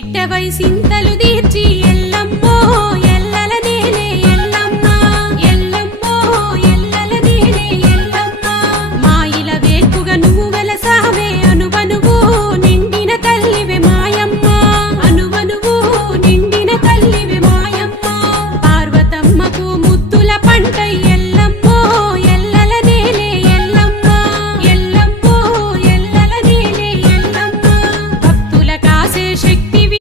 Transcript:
బిడ్డవై సింతలు తీర్చి ఎల్లమ్మో ఎల్లల నేలే ఎల్లమ్మ ఎల్లమ్మో ఎల్లల నేలే ఎల్లమ్మ మాయిల వేకుగా నువ్వు వెలసావే అనువనువు నిండిన తల్లివే మాయమ్మ అనువనువు నిండిన తల్లివే మాయమ్మ పార్వతమ్మకు ముద్దుల పంటై ఎల్లమ్మో ఎల్లల నేలే ఎల్లమ్మ ఎల్లమ్మో ఎల్లల నేలే ఎల్లమ్మ భక్తుల కాసే శక్తివి